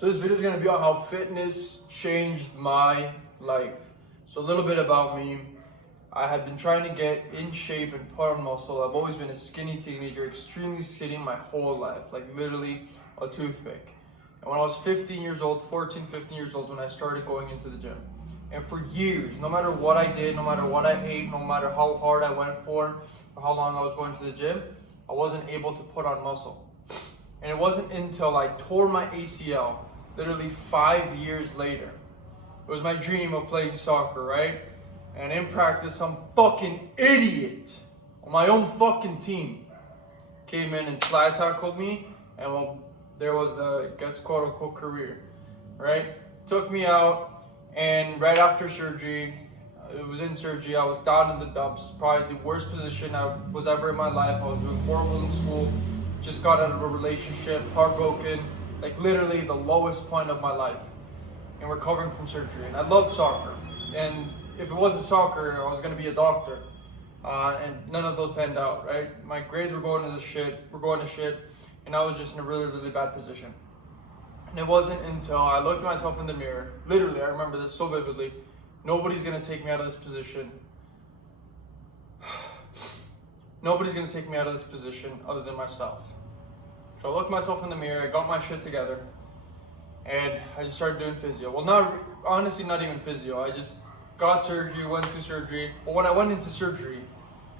So this video is going to be on how fitness changed my life. So a little bit about me. I had been trying to get in shape and put on muscle. I've always been a skinny teenager, extremely skinny my whole life, like literally a toothpick. And when I was 15 years old, 14, 15 years old, when I started going into the gym. And for years, no matter what I did, no matter what I ate, no matter how hard I went for, or how long I was going to the gym, I wasn't able to put on muscle. And it wasn't until I tore my ACL, literally 5 years later. It was my dream of playing soccer, right? And in practice, some fucking idiot on my own fucking team came in and slide tackled me, and well, there was the, I guess, quote unquote career, right? Took me out, and right after surgery, it was in surgery, I was down in the dumps, probably the worst position I was ever in my life. I was doing horrible in school, just got out of a relationship, heartbroken, like literally the lowest point of my life, and recovering from surgery. And I loved soccer, and if it wasn't soccer, I was going to be a doctor, and none of those panned out, right? My grades were going to shit, and I was just in a really, really bad position. And it wasn't until I looked at myself in the mirror, literally, I remember this so vividly, nobody's going to take me out of this position. Nobody's going to take me out of this position other than myself. So I looked myself in the mirror, I got my shit together, and I just started doing physio. Well, honestly, not even physio. I just got surgery, went through surgery. But when I went into surgery,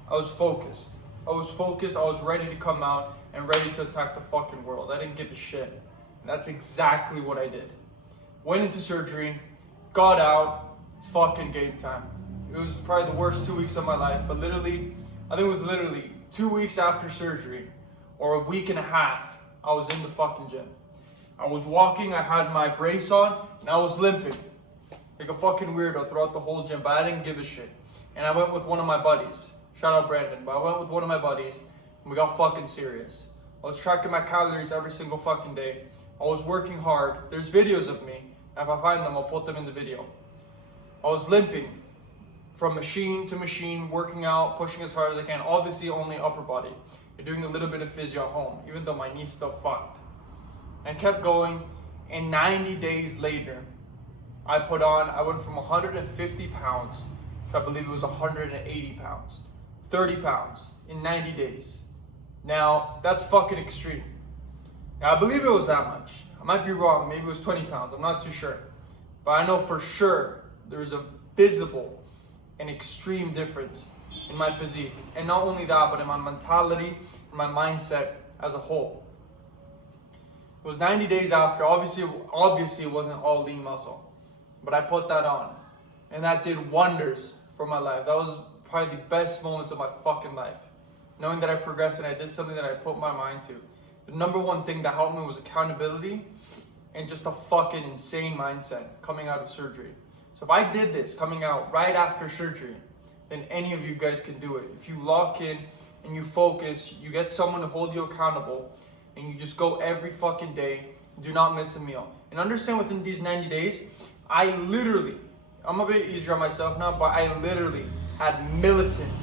I was focused. I was ready to come out and ready to attack the fucking world. I didn't give a shit. And that's exactly what I did. Went into surgery, got out, it's fucking game time. It was probably the worst 2 weeks of my life, but literally, I think it was literally 2 weeks after surgery, or a week and a half, I was in the fucking gym. I was walking, I had my brace on, and I was limping like a fucking weirdo throughout the whole gym, but I didn't give a shit. And I went with one of my buddies, shout out Brandon, but I went with one of my buddies, and we got fucking serious. I was tracking my calories every single fucking day. I was working hard. There's videos of me. If I find them, I'll put them in the video. I was limping from machine to machine, working out, pushing as hard as I can. Obviously only upper body. You're doing a little bit of physio at home, even though my knee's still fucked. And kept going, and 90 days later, I went from 150 pounds to I believe it was 180 pounds. 30 pounds in 90 days. Now, that's fucking extreme. Now, I believe it was that much. I might be wrong, maybe it was 20 pounds, I'm not too sure. But I know for sure there's a visible and extreme difference in my physique. And not only that, but in my mentality and my mindset as a whole. It was 90 days after, obviously it wasn't all lean muscle, but I put that on. And that did wonders for my life. That was probably the best moments of my fucking life. Knowing that I progressed and I did something that I put my mind to. The number one thing that helped me was accountability and just a fucking insane mindset coming out of surgery. So if I did this coming out right after surgery, then any of you guys can do it. If you lock in and you focus, you get someone to hold you accountable, and you just go every fucking day, do not miss a meal. And understand within these 90 days, I'm a bit easier on myself now, but I literally had militant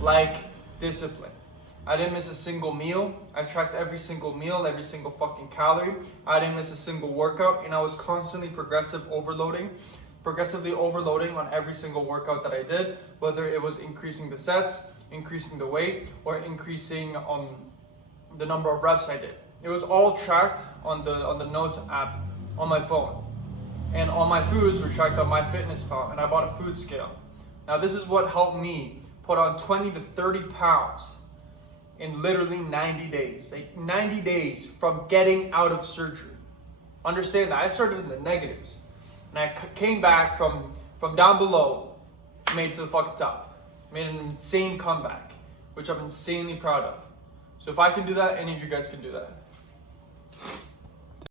like discipline. I didn't miss a single meal. I tracked every single meal, every single fucking calorie. I didn't miss a single workout, and I was constantly progressively overloading on every single workout that I did, whether it was increasing the sets, increasing the weight, or increasing the number of reps I did. It was all tracked on the Notes app on my phone. And all my foods were tracked on MyFitnessPal, and I bought a food scale. Now this is what helped me put on 20 to 30 pounds in literally 90 days. Like 90 days from getting out of surgery. Understand that I started in the negatives, and I came back from down below, made it to the fucking top. Made an insane comeback, which I'm insanely proud of. So if I can do that, any of you guys can do that.